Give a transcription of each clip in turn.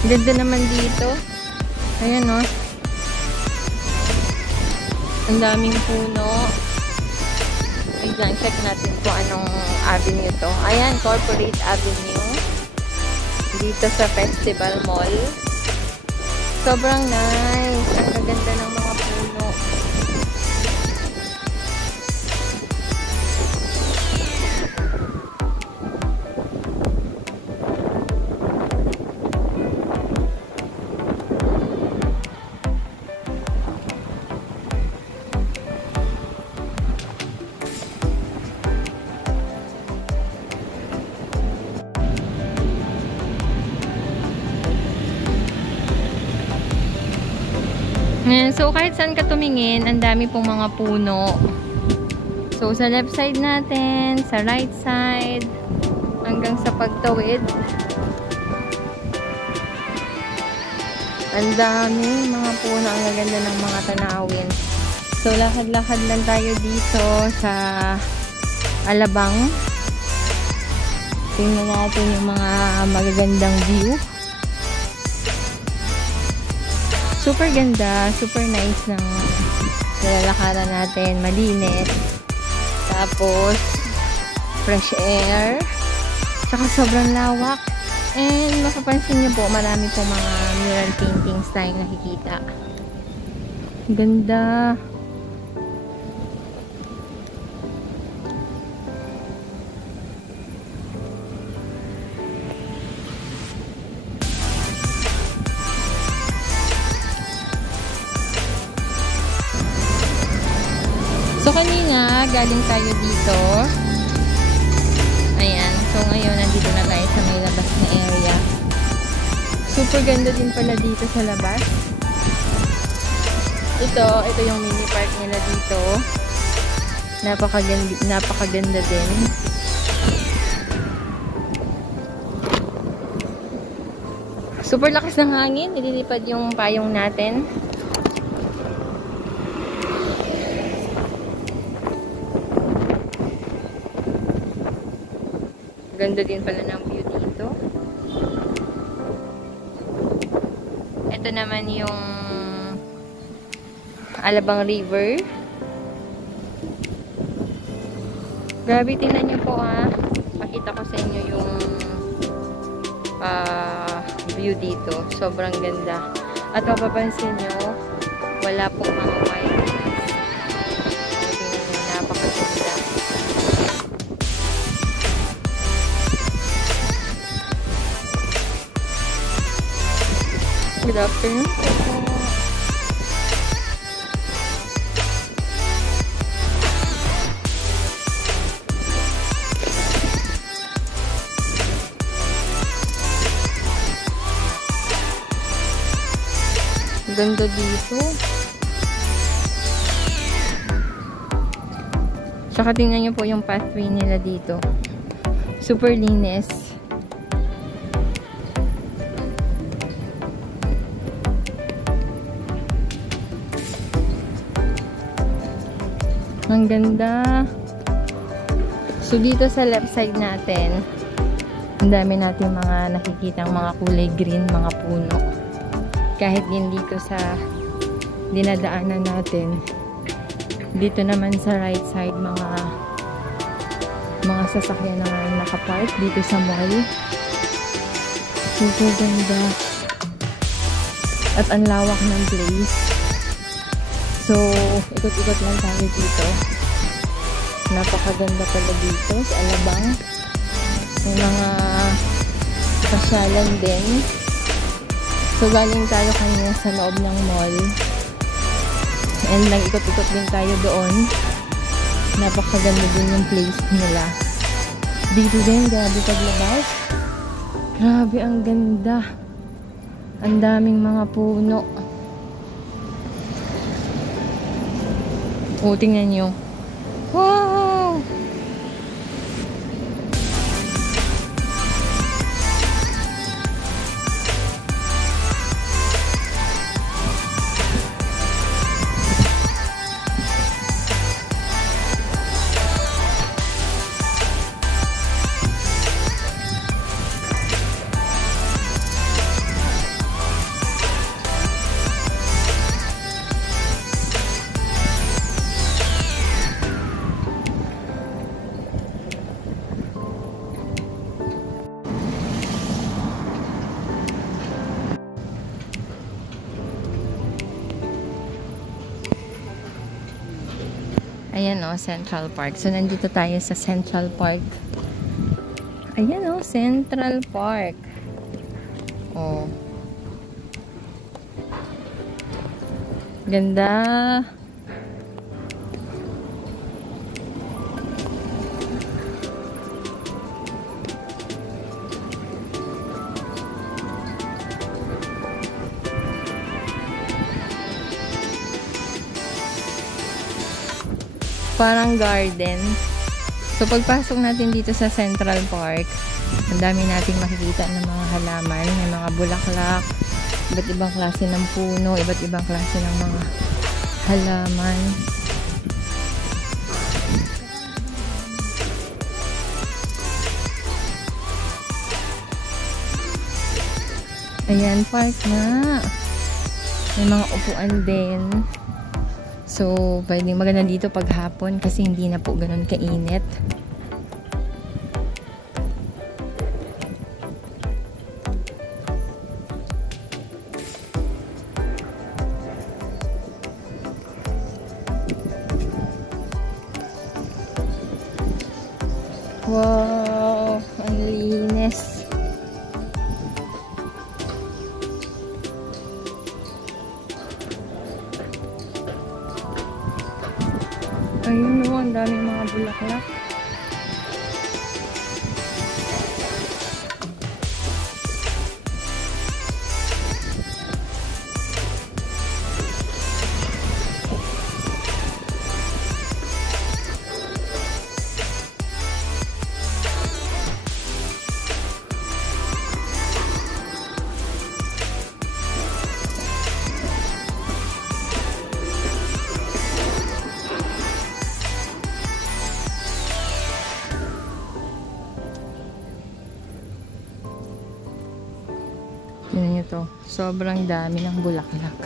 Ganda naman dito. Ayan o. Ang daming puno. Wait lang, check natin kung anong avenue to. Ayan, Corporate Avenue. Dito sa Festival Mall. Sobrang nice. Ang gaganda ng mga puno. So, kahit saan ka tumingin, ang dami pong mga puno. So, sa left side natin, sa right side, hanggang sa pagtawid. Ang dami mga puno. Ang gaganda ng mga tanawin. So, lakad-lakad lang tayo dito sa Alabang. Tingnan natin yung mga magagandang view. Super ganda, super nice ng nilalakaran natin, malinis. Tapos, fresh air. Tsaka sobrang lawak. And mapapansin niyo po, marami po mga mural paintings tayong nakikita. Ganda. So, kanina, galing tayo dito. Ayan. So, ngayon, nandito na tayo sa may labas na area. Super ganda din pala dito sa labas. Ito yung mini park nila dito. Napakaganda din. Super lakas ng hangin. Nililipad yung payong natin. Ganda din pala ng view dito. Ito naman yung Alabang River. Grabe, tingnan nyo po Pakita ko sa inyo yung view dito. Sobrang ganda. At mapapansin nyo, wala pong mga white. Tingnan nyo, napakaganda. Good afternoon. Ganda dito. Tsaka tingnan nyo po yung pathway nila dito. Super linis. Ang ganda. So, dito sa left side natin, ang dami natin mga nakikitang mga kulay green, mga puno. Kahit din dito sa dinadaanan natin. Dito naman sa right side, mga sasakyan na nakapark dito sa mall. Super ganda. At ang lawak ng place. So, ikot-ikot lang tayo dito. Napakaganda pala dito sa Alabang. May mga pasyalan din. So, galing tayo kanina sa loob ng mall. And nag-ikot-ikot din tayo doon. Napakaganda din yung place nila. Dito din, grabe paglabas. Grabe, ang ganda. Ang daming mga puno. O, tingnan nyo. Wow! Ayan o, Central Park. So, nandito tayo sa Central Park. Ayan o, Central Park. Oh. Ganda. Parang garden. So, pagpasok natin dito sa Central Park, ang dami nating makikita ng mga halaman, may mga bulaklak, iba't ibang klase ng puno, iba't ibang klase ng mga halaman. Ayan, park na. May mga upuan din. So, pwedeng maganda dito pag hapon kasi hindi na po ganun kainit. Wow! Ang linis! Ayun o, ang daming mga bulaklak. Tignan nyo to. Sobrang dami ng bulaklak.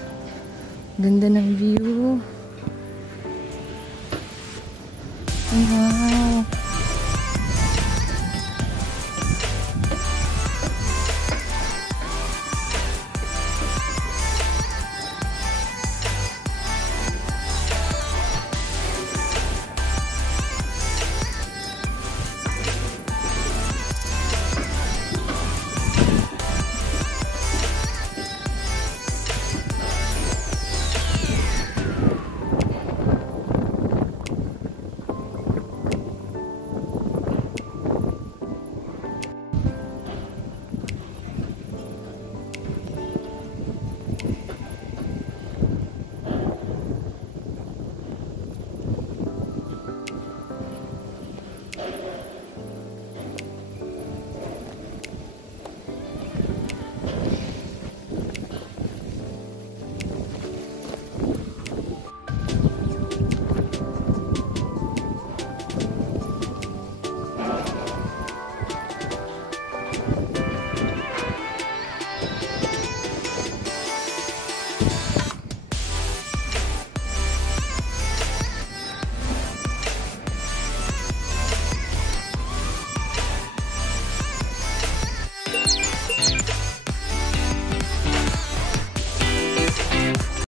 Ganda ng view. Wow.